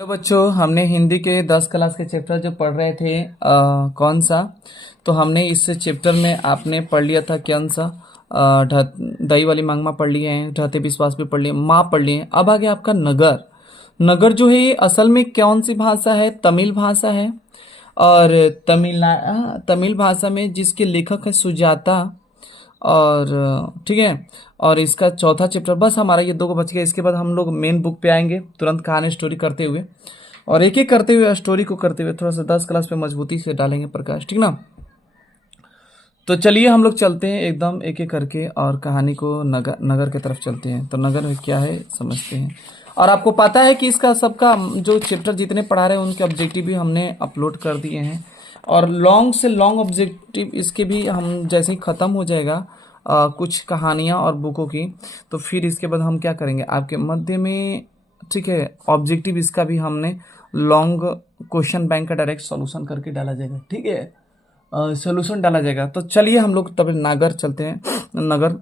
तो बच्चों हमने हिंदी के 10 क्लास के चैप्टर जो पढ़ रहे थे कौन सा। तो हमने इस चैप्टर में आपने पढ़ लिया था कौन सा। दही वाली मांगमा पढ़ लिए हैं, ढहते विश्वास भी पढ़ लिए, माँ पढ़ लिए हैं। अब आ गया आपका नगर। नगर जो है ये असल में कौन सी भाषा है? तमिल भाषा है। और तमिल भाषा में जिसके लेखक है सुजाता। और ठीक है। और इसका चौथा चैप्टर बस हमारा ये दो को बच गया। इसके बाद हम लोग मेन बुक पे आएंगे तुरंत कहानी स्टोरी करते हुए, और एक एक करते हुए स्टोरी को करते हुए थोड़ा सा 10 क्लास पे मजबूती से डालेंगे प्रकाश, ठीक ना। तो चलिए हम लोग चलते हैं एकदम एक एक करके और कहानी को नगर नगर की तरफ चलते हैं। तो नगर में क्या है समझते हैं। और आपको पता है कि इसका सबका जो चैप्टर जितने पढ़ा रहे हैं उनके ऑब्जेक्टिव भी हमने अपलोड कर दिए हैं। और लॉन्ग से लॉन्ग ऑब्जेक्टिव इसके भी हम जैसे ही ख़त्म हो जाएगा कुछ कहानियाँ और बुकों की, तो फिर इसके बाद हम क्या करेंगे आपके मध्य में, ठीक है, ऑब्जेक्टिव इसका भी हमने लॉन्ग क्वेश्चन बैंक का डायरेक्ट सॉल्यूशन करके डाला जाएगा, ठीक है। सोल्यूशन डाला जाएगा। तो चलिए हम लोग तब नागर चलते हैं। नगर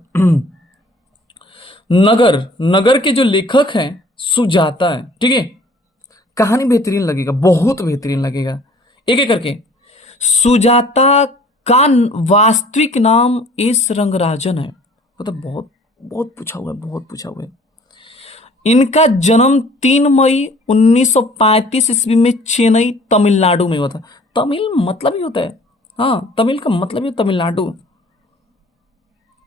नगर नगर के जो लेखक हैं सुजाता है, ठीक है। कहानी बेहतरीन लगेगा, बहुत बेहतरीन लगेगा। एक एक करके। सुजाता का वास्तविक नाम एस रंगराजन है। मतलब बहुत बहुत पूछा हुआ है, बहुत पूछा हुआ है। इनका जन्म 3 मई 1935 ईस्वी में चेन्नई तमिलनाडु में हुआ था। तमिल मतलब ही होता है, हाँ, तमिल का मतलब ही तमिलनाडु।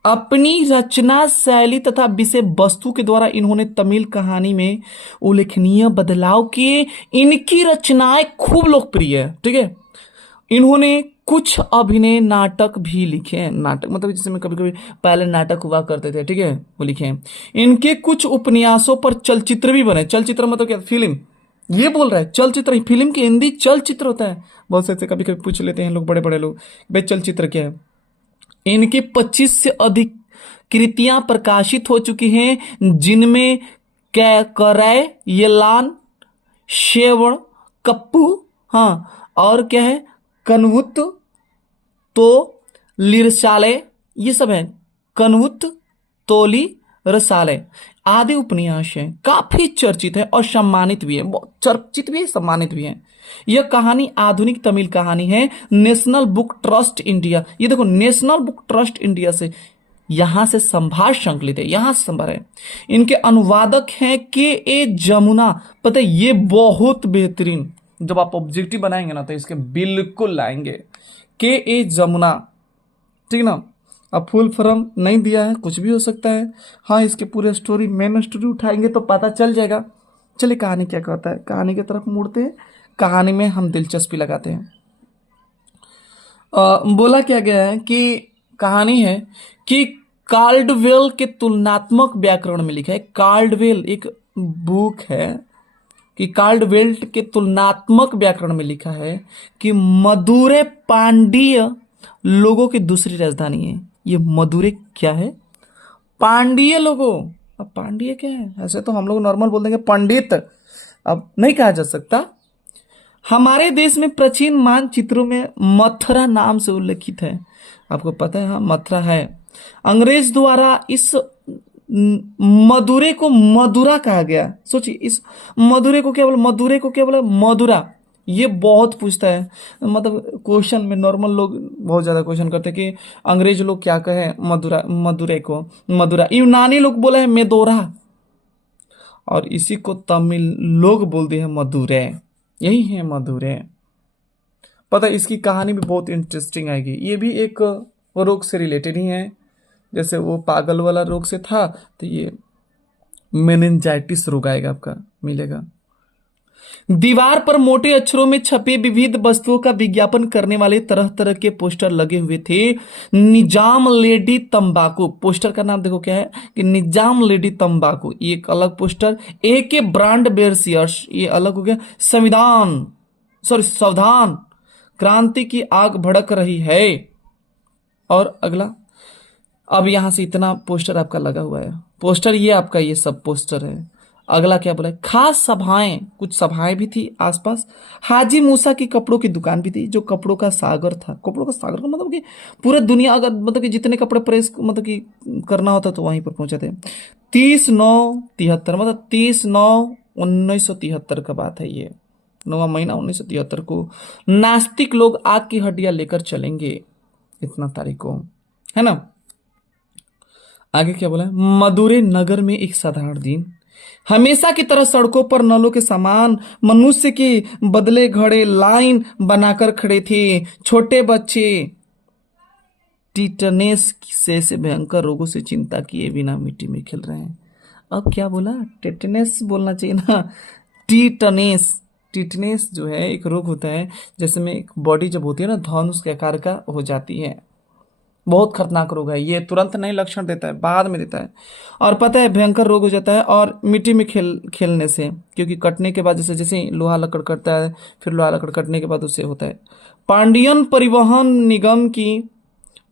अपनी रचना शैली तथा विषय वस्तु के द्वारा इन्होंने तमिल कहानी में उल्लेखनीय बदलाव किए। इनकी रचनाएं खूब लोकप्रिय है, ठीक है। इन्होंने कुछ अभिनय नाटक भी लिखे हैं। नाटक मतलब जैसे में कभी कभी पहले नाटक हुआ करते थे, ठीक है, वो लिखे हैं। इनके कुछ उपन्यासों पर चलचित्र भी बने। चलचित्र मतलब क्या? फिल्म। ये बोल रहा है चलचित्र, फिल्म की हिंदी चलचित्र होता है। बहुत से कभी कभी पूछ लेते हैं लोग, बड़े बड़े लोग, भाई चलचित्र क्या है। इनकी 25 से अधिक कृतियां प्रकाशित हो चुकी हैं, जिनमें करै येलान, श्रवण, कप्पू, हाँ, और क्या है, कनवुत, तो लिरसाले, ये सब है। कनवुत, तोली, रसाले आदि उपन्यास हैं। काफी चर्चित है और सम्मानित भी है, बहुत चर्चित भी है, सम्मानित भी है। यह कहानी आधुनिक तमिल कहानी है। नेशनल बुक ट्रस्ट इंडिया, ये देखो, नेशनल बुक ट्रस्ट इंडिया से यहां से संभार संकलित है, यहां से संभार है। इनके अनुवादक हैं के ए जमुना। पता है ये बहुत बेहतरीन, जब आप ऑब्जेक्टिव बनाएंगे ना तो इसके बिल्कुल लाएंगे। के ए जमुना, ठीक ना। अब फुल फॉर्म नहीं दिया है, कुछ भी हो सकता है। हाँ, इसके पूरे स्टोरी, मेन स्टोरी उठाएंगे तो पता चल जाएगा। चलिए कहानी क्या कहता है, कहानी की तरफ मुड़ते हैं। कहानी में हम दिलचस्पी लगाते हैं। बोला क्या गया है कि कहानी है कि कार्डवेल के तुलनात्मक व्याकरण में लिखा है। कार्डवेल एक बुक है कि कार्डवेल के तुलनात्मक व्याकरण में लिखा है कि मदुरै पांड्य लोगों की दूसरी राजधानी है। ये मदुरै क्या है? पांड्य लोगों। अब पांड्य क्या है? ऐसे तो हम लोग नॉर्मल बोल देंगे पंडित, अब नहीं कहा जा सकता। हमारे देश में प्राचीन मानचित्रों में मथुरा नाम से उल्लेखित है। आपको पता है, हाँ, मथुरा है। अंग्रेज द्वारा इस मदुरै को मदुरा कहा गया। सोचिए, इस मदुरै को क्या बोले? मदुरै को क्या बोले? मदुरा। ये बहुत पूछता है, मतलब क्वेश्चन में नॉर्मल लोग बहुत ज्यादा क्वेश्चन करते हैं कि अंग्रेज लोग क्या कहे मदुरा, मदुरै को मदुरा। यूनानी लोग बोले हैं मेदोरा, और इसी को तमिल लोग बोलते हैं मदुरै। यही है मदुरै। पता है, इसकी कहानी भी बहुत इंटरेस्टिंग आएगी। ये भी एक रोग से रिलेटेड ही है। जैसे वो पागल वाला रोग से था, तो ये मेनिंजाइटिस रोग आएगा, आपका मिलेगा। दीवार पर मोटे अक्षरों में छपे विविध वस्तुओं का विज्ञापन करने वाले तरह तरह के पोस्टर लगे हुए थे। निजाम लेडी तंबाकू, पोस्टर का नाम देखो क्या है कि निजाम लेडी तंबाकू, ये एक अलग पोस्टर। ए के ब्रांड बेयर्सियर्स, ये अलग हो गया। संविधान, सॉरी, सावधान, क्रांति की आग भड़क रही है। और अगला, अब यहां से इतना पोस्टर आपका लगा हुआ है। पोस्टर ये आपका, ये सब पोस्टर है। अगला क्या बोला? खास सभाएं, कुछ सभाएं भी थी आसपास। हाजी मूसा की कपड़ों की दुकान भी थी, जो कपड़ों का सागर था। कपड़ों का सागर का मतलब कि पूरा दुनिया, अगर मतलब कि जितने कपड़े प्रेस मतलब कि करना होता तो वहीं पर पहुंचे थे। 30/9/73, मतलब 30/9 1973 का बात है ये, 9वां महीना 1973 को नास्तिक लोग आग की हड्डियां लेकर चलेंगे, इतना तारीख को, है ना। आगे क्या बोला है, मदुरै नगर में एक साधारण दिन, हमेशा की तरह सड़कों पर नलों के समान मनुष्य के बदले घड़े लाइन बनाकर खड़े थे। छोटे बच्चे टीटनेस से ऐसे भयंकर रोगों से चिंता किए बिना मिट्टी में खेल रहे हैं। अब क्या बोला, टेटनेस बोलना चाहिए ना, टीटनेस। टीटनेस जो है एक रोग होता है जैसे में एक बॉडी जब होती है ना धनुष के आकार का हो जाती है, बहुत खतरनाक रोग है ये, तुरंत नहीं लक्षण देता है, बाद में देता है। और पता है भयंकर रोग हो जाता है और मिट्टी में खेलने से, क्योंकि कटने के बाद जैसे जैसे ही लोहा लकड़ कटता है, फिर लोहा लकड़ कटने के बाद उससे होता है। पांडियन परिवहन निगम की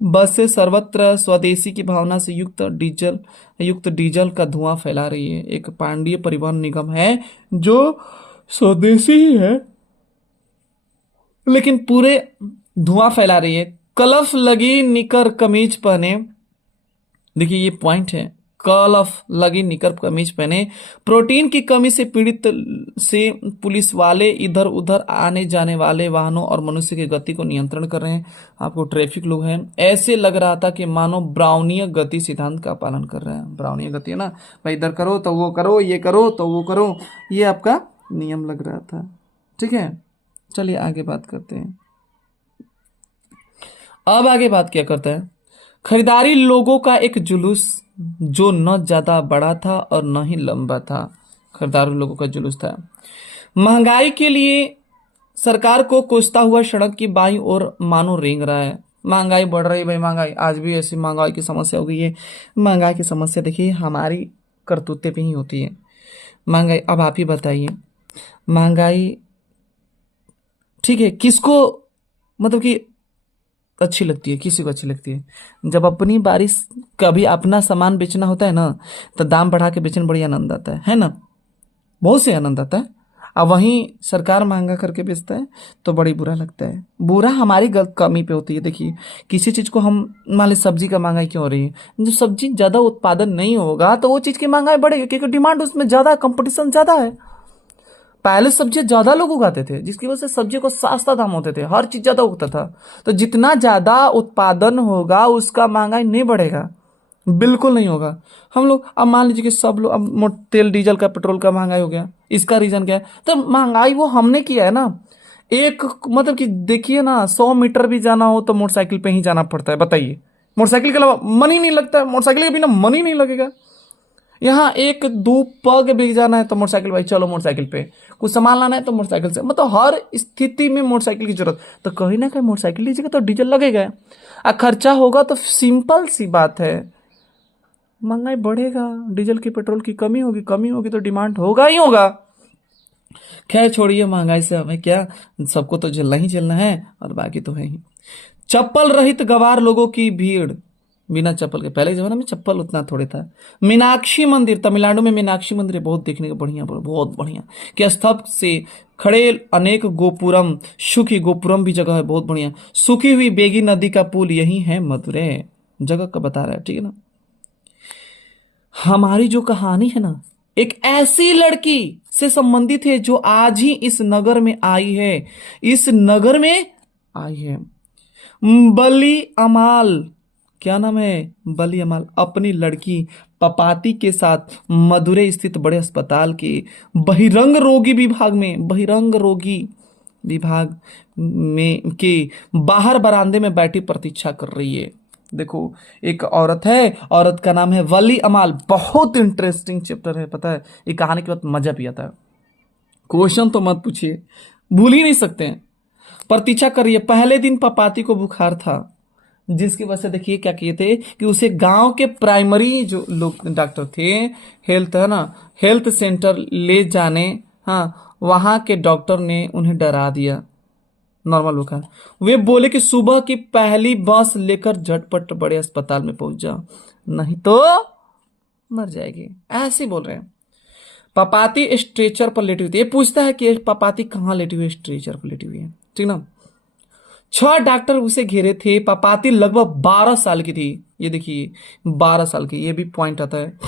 बसें सर्वत्र स्वदेशी की भावना से युक्त डीजल का धुआं फैला रही है। एक पांडीय परिवहन निगम है जो स्वदेशी ही है लेकिन पूरे धुआं फैला रही है। कलफ लगी निकर कमीज पहने, देखिए ये पॉइंट है, कलफ लगी निकर कमीज पहने, प्रोटीन की कमी से पीड़ित से पुलिस वाले इधर उधर आने जाने वाले वाहनों और मनुष्य की गति को नियंत्रण कर रहे हैं। आपको ट्रैफिक लोग हैं, ऐसे लग रहा था कि मानो ब्राउनीय गति सिद्धांत का पालन कर रहे हैं। ब्राउनीय गति है ना भाई, इधर करो तो वो करो, ये करो तो वो करो, ये आपका नियम लग रहा था। ठीक है, चलिए आगे बात करते हैं। अब आगे बात क्या करता है, खरीदारी लोगों का एक जुलूस जो न ज्यादा बड़ा था और न ही लंबा था। खरीदारी लोगों का जुलूस था। महंगाई के लिए सरकार को कोसता हुआ सड़क की बाईं ओर मानो रेंग रहा है। महंगाई बढ़ रही भाई, महंगाई आज भी ऐसी महंगाई की समस्या हो गई है। महंगाई की समस्या देखिए हमारी करतूते पे ही होती है महंगाई। अब आप ही बताइए, महंगाई ठीक है किसको मतलब कि अच्छी लगती है, किसी को अच्छी लगती है। जब अपनी बारिश कभी अपना सामान बेचना होता है ना तो दाम बढ़ा के बेचने में बड़ी आनंद आता है ना, बहुत से आनंद आता है। अब वहीं सरकार महंगा करके बेचता है तो बड़ी बुरा लगता है। बुरा हमारी गलत कमी पे होती है। देखिए किसी चीज को हम मान ली, सब्जी का महंगाई क्यों हो रही है, जो सब्जी ज्यादा उत्पादन नहीं होगा तो वो चीज की महंगाई बढ़ेगी, क्योंकि डिमांड उसमें ज्यादा, कंपटीशन ज्यादा है। पहले सब्जियां ज्यादा लोग उगाते थे जिसकी वजह से सब्जी को सस्ता दाम होते थे, हर चीज ज्यादा उगता था। तो जितना ज्यादा उत्पादन होगा उसका महंगाई नहीं बढ़ेगा, बिल्कुल नहीं होगा। हम लोग अब मान लीजिए कि सब लोग अब तेल डीजल का पेट्रोल का महंगाई हो गया, इसका रीजन क्या है, तो महंगाई वो हमने किया है ना। एक मतलब कि देखिए ना, 100 मीटर भी जाना हो तो मोटरसाइकिल पे ही जाना पड़ता है। बताइए, मोटरसाइकिल के अलावा मन ही नहीं लगता है, मोटरसाइकिल के बिना मन ही नहीं लगेगा। यहाँ एक दो पग भी जाना है तो मोटरसाइकिल, भाई चलो मोटरसाइकिल पे, कुछ सामान लाना है तो मोटरसाइकिल से, मतलब हर स्थिति में मोटरसाइकिल की जरूरत। तो कहीं ना कहीं मोटरसाइकिल लीजिएगा तो डीजल लगेगा, खर्चा होगा, तो सिंपल सी बात है महंगाई बढ़ेगा। डीजल की पेट्रोल की कमी होगी तो डिमांड होगा ही होगा। खैर छोड़िए, महंगाई से हमें क्या, सबको तो झेलना ही झेलना है और बाकी तो है ही। चप्पल रहित गवार लोगों की भीड़, बिना चप्पल के, पहले के जमाने में चप्पल उतना थोड़े था। मीनाक्षी मंदिर, तमिलनाडु में मीनाक्षी मंदिर बहुत देखने का बढ़िया, बहुत बढ़िया, कि स्तंभ से खड़े अनेक गोपुरम, सुखी गोपुरम भी जगह है बहुत बढ़िया। सूखी हुई बेगी नदी का पुल यही है मदुरै, जगह का बता रहा है, ठीक है ना। हमारी जो कहानी है ना, एक ऐसी लड़की से संबंधित है जो आज ही इस नगर में आई है, इस नगर में आई है। बली अमाल, क्या नाम है, बली अमाल अपनी लड़की पपाती के साथ मदुरै स्थित बड़े अस्पताल के बहिरंग रोगी विभाग में के बाहर बरामदे में बैठी प्रतीक्षा कर रही है। देखो एक औरत है, औरत का नाम है वली अमाल। बहुत इंटरेस्टिंग चैप्टर है, पता है, ये कहानी के बाद मजा भी आता है। क्वेश्चन तो मत पूछिए, भूल ही नहीं सकते हैं। प्रतीक्षा करिए। पहले दिन पपाती को बुखार था, जिसकी वजह से देखिए क्या किए थे कि उसे गांव के प्राइमरी जो लोग डॉक्टर थे, हेल्थ है ना, हेल्थ सेंटर ले जाने, हाँ वहां के डॉक्टर ने उन्हें डरा दिया। नॉर्मल बुखार, वे बोले कि सुबह की पहली बस लेकर झटपट बड़े अस्पताल में पहुंच जाओ, नहीं तो मर जाएगी, ऐसे बोल रहे हैं। पपाती स्ट्रेचर पर लेटी हुई थी। ये पूछता है कि पपाती कहाँ लेटी हुई है, स्ट्रेचर पर लेटी हुई है, ठीक ना। 6 डॉक्टर उसे घेरे थे। पपाती लगभग 12 साल की थी, ये देखिए 12 साल की, ये भी पॉइंट आता है।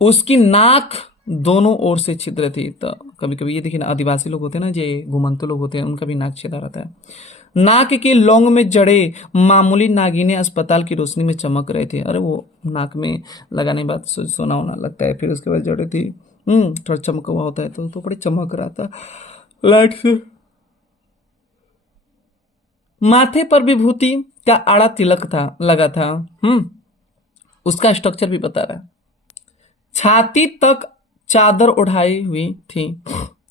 उसकी नाक दोनों ओर से छिद्र थी। तो कभी कभी ये देखिए ना, आदिवासी लोग होते हैं ना, जे घुमंतु लोग होते हैं, उनका भी नाक छेदा रहता है। नाक के लौंग में जड़े मामूली नागिनें अस्पताल की रोशनी में चमक रहे थे। अरे वो नाक में लगाने के बाद सोना होना लगता है, फिर उसके बाद जड़े थी, थोड़ा चमका हुआ होता है, तो बड़ी चमक रहा था लाइट से। माथे पर विभूति का आड़ा तिलक था लगा था। उसका स्ट्रक्चर भी बता रहा है। छाती तक चादर उठाई हुई थी।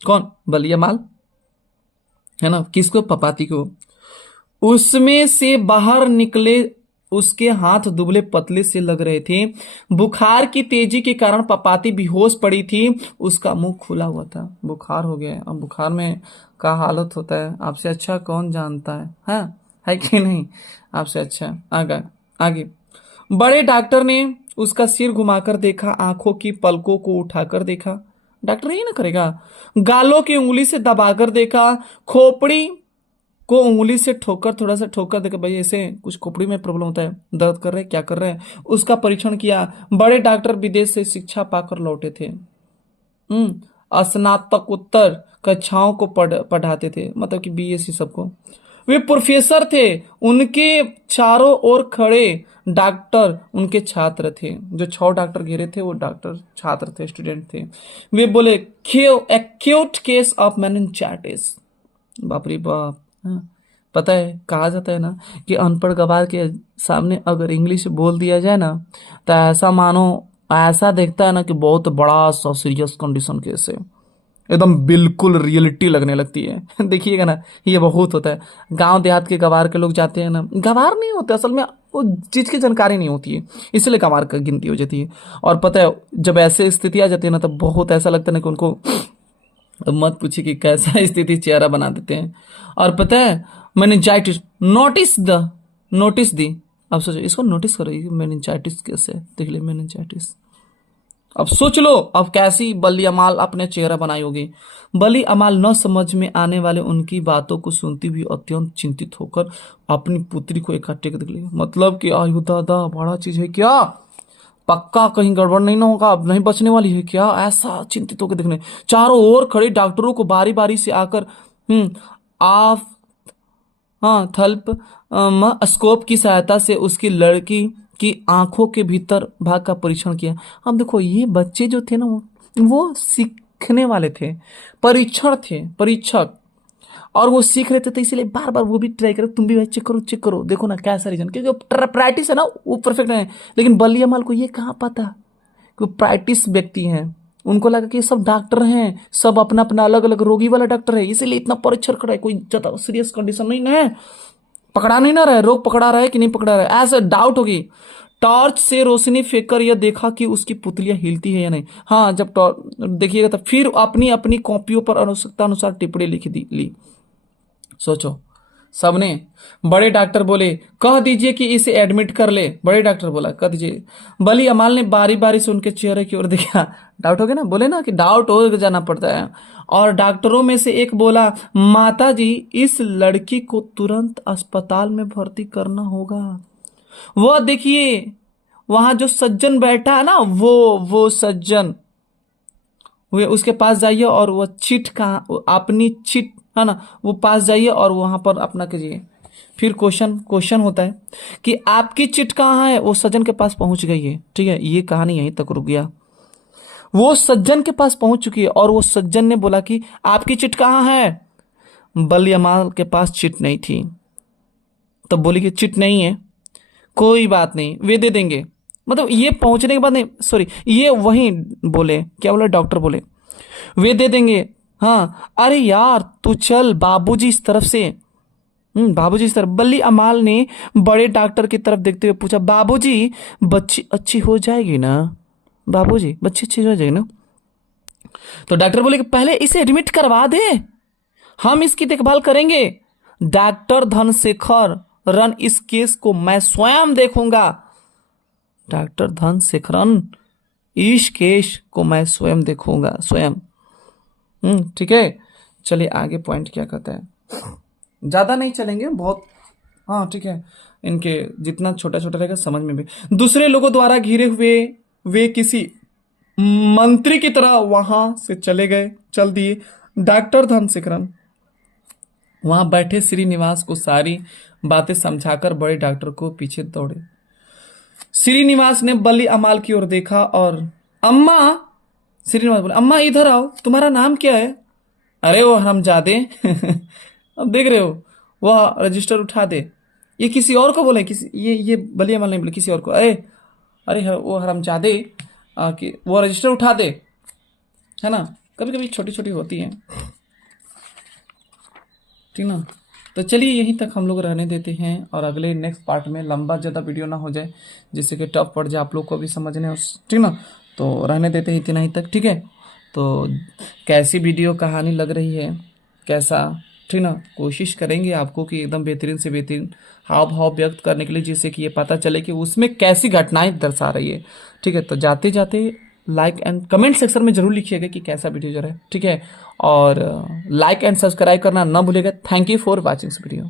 कौन? बलिया माल है ना, किसको? पपाती को। उसमें से बाहर निकले उसके हाथ दुबले पतले से लग रहे थे। बुखार की तेजी के कारण पपाती बेहोश पड़ी थी। उसका मुंह खुला हुआ था। बुखार हो गया। अब बुखार में का हालत होता है, आपसे अच्छा कौन जानता है? हाँ, है कि नहीं? आपसे अच्छा। आगे आगे। बड़े डॉक्टर ने उसका सिर घुमाकर देखा, आंखों की पलकों को उठाकर देखा। डॉक्टर ये ना करेगा। गालों की उंगली से दबाकर देखा, खोपड़ी को उंगली से ठोकर, थोड़ा सा ठोकर देकर, भाई ऐसे कुछ खोपड़ी में प्रॉब्लम होता है, दर्द कर रहे हैं, क्या कर रहे हैं, उसका परीक्षण किया। बड़े डॉक्टर विदेश से शिक्षा पाकर लौटे थे। स्नातकोत्तर कक्षाओं को पढ़ाते थे, मतलब कि बीएससी सबको। वे प्रोफेसर थे। उनके चारों ओर खड़े डॉक्टर उनके छात्र थे। जो 6 डॉक्टर घेरे थे वो डॉक्टर छात्र थे, स्टूडेंट थे। वे बोले, एक्यूट केस ऑफ मेनिंजाइटिस। बाप रे बाप। हाँ, पता है, कहा जाता है ना कि अनपढ़ गवार के सामने अगर इंग्लिश बोल दिया जाए ना, तो ऐसा मानो, ऐसा देखता है ना कि बहुत बड़ा सा सीरियस कंडीशन केस है, एकदम बिल्कुल रियलिटी लगने लगती है। देखिएगा ना, ये बहुत होता है। गांव देहात के गवार के लोग जाते हैं ना, गवार नहीं होते असल में, वो चीज की जानकारी नहीं होती है, इसलिए गवार का गिनती हो जाती है। और पता है, जब ऐसे स्थिति आ जाती है ना, तब बहुत ऐसा लगता है ना कि उनको, अब मत पूछिए कि कैसा स्थिति चेहरा बना देते हैं। और पता है, मेनिंजाइटिस, नोटिस दी। अब सोचो, इसको नोटिस करो, मेनिंजाइटिस कैसे है? देख ले, मेनिंजाइटिस। अब सोच लो, अब कैसी बली अमाल अपने चेहरा बनाई होगी। बली अमाल न समझ में आने वाले उनकी बातों को सुनती हुई अत्यंत चिंतित होकर अपनी पुत्री को इकट्ठे कर देख लिया। मतलब कि आयु दादा, बड़ा चीज है क्या? पक्का कहीं गड़बड़ नहीं ना होगा, अब नहीं बचने वाली है क्या? ऐसा चिंतित होकर देखने, चारों ओर खड़े डॉक्टरों को बारी बारी से आकर आप, हाँ, थल्प स्कोप की सहायता से उसकी लड़की की आंखों के भीतर भाग का परीक्षण किया। अब देखो, ये बच्चे जो थे ना, वो सीखने वाले थे, परीक्षण थे, परीक्षक। और वो सीख रहे थे, तो इसलिए बार बार वो भी ट्राई करो, तुम भी भाई चेक करो, चेक करो, देखो ना कैसा रीजन, क्योंकि प्रैक्टिस है ना, वो परफेक्ट है। लेकिन बलिया माल को ये कहाँ पता कि वो प्रैक्टिस व्यक्ति हैं। उनको लगा कि ये सब डॉक्टर हैं, सब अपना अपना अलग अलग रोगी वाला डॉक्टर है, इसीलिए इतना परीक्षण करा है, कोई ज्यादा सीरियस कंडीशन नहीं ना है, पकड़ा नहीं ना रहा है, रोग पकड़ा रहा है कि नहीं पकड़ा रहा है, ऐसे डाउट होगी। टॉर्च से रोशनी फेंककर यह देखा कि उसकी पुतलियां हिलती है या नहीं। हाँ, जब टॉर्च देखिएगा तो फिर अपनी अपनी कॉपियों पर आवश्यकता अनुसार टिप्पणी लिख ली। सोचो, सबने। बड़े डॉक्टर बोले, कह दीजिए कि इसे एडमिट कर ले। बड़े डॉक्टर बोला, कह दीजिए। बली अमाल ने बारी बारी से उनके चेहरे की ओर देखा। डाउट हो गया ना, बोले ना कि डाउट हो जाना पड़ता है। और डॉक्टरों में से एक बोला, माता जी, इस लड़की को तुरंत अस्पताल में भर्ती करना होगा। वो देखिए, वहां जो सज्जन बैठा है ना, वो सज्जन, वे उसके पास जाइए और वो चिट का, अपनी चिट है ना, वो पास जाइए और वहां पर अपना कीजिए। फिर क्वेश्चन होता है कि आपकी चिट कहाँ है? वो सज्जन के पास पहुंच गई है, ठीक है, ये कहानी यहीं तक रुक गया। वो सज्जन के पास पहुंच चुकी है और वो सज्जन ने बोला कि आपकी चिट कहाँ है? बलियामाल के पास चिट नहीं थी। तब बोली कि चिट नहीं है, कोई बात नहीं, वे दे देंगे। मतलब ये पहुंचने के बाद नहीं, सॉरी, ये वहीं बोले, क्या बोला डॉक्टर? बोले वे दे देंगे। हाँ, अरे यार तू चल, बाबूजी इस तरफ से। बाबूजी इस तरफ। बल्ली अमाल ने बड़े डॉक्टर की तरफ देखते हुए पूछा, बाबूजी, बच्ची अच्छी हो जाएगी ना? बाबूजी, बच्ची अच्छी हो जाएगी ना? तो डॉक्टर बोले कि पहले इसे एडमिट करवा दे, हम इसकी देखभाल करेंगे। डॉक्टर धनशेखर रन, इस केस को मैं स्वयं देखूंगा। डॉक्टर धनशेखरन, इस केस को मैं स्वयं देखूंगा, स्वयं। ठीक है, चलिए आगे पॉइंट क्या कहता है। ज्यादा नहीं चलेंगे, बहुत, हाँ ठीक है, इनके जितना छोटा छोटा रहेगा समझ में भी। दूसरे लोगों द्वारा घिरे हुए वे किसी मंत्री की तरह वहां से चले गए, चल दिए। डॉक्टर धनशेखरन वहां बैठे श्रीनिवास को सारी बातें समझाकर बड़े डॉक्टर को पीछे दौड़े। श्रीनिवास ने बल्ली अमाल की ओर देखा और अम्मा, श्रीनिवास बोले, अम्मा इधर आओ, तुम्हारा नाम क्या है? अरे वो हरामजादे अब देख रहे हो, वह रजिस्टर उठा दे। ये किसी और को बोले, किसी ये बल्ली अमाल नहीं बोले, किसी और को। अरे अरे वो हरामजादे कि वो रजिस्टर उठा दे, है ना। कभी कभी छोटी छोटी होती है, ठीक ना। तो चलिए यहीं तक हम लोग रहने देते हैं, और अगले नेक्स्ट पार्ट में लंबा ज़्यादा वीडियो ना हो जाए, जिससे कि टफ पड़ जाए आप लोग को भी समझने उस, ठीक ना। तो रहने देते हैं इतना ही तक, ठीक है। तो कैसी वीडियो कहानी लग रही है, कैसा, ठीक ना। कोशिश करेंगे आपको कि एकदम बेहतरीन से बेहतरीन हाव भाव व्यक्त करने के लिए, जिससे कि ये पता चले कि उसमें कैसी घटनाएं दर्शा रही है, ठीक है। तो जाते जाते लाइक एंड कमेंट सेक्शन में जरूर लिखिएगा कि कैसा वीडियो जा रहा है, ठीक है। और लाइक एंड सब्सक्राइब करना ना भूलिएगा। Thank you for watching this video.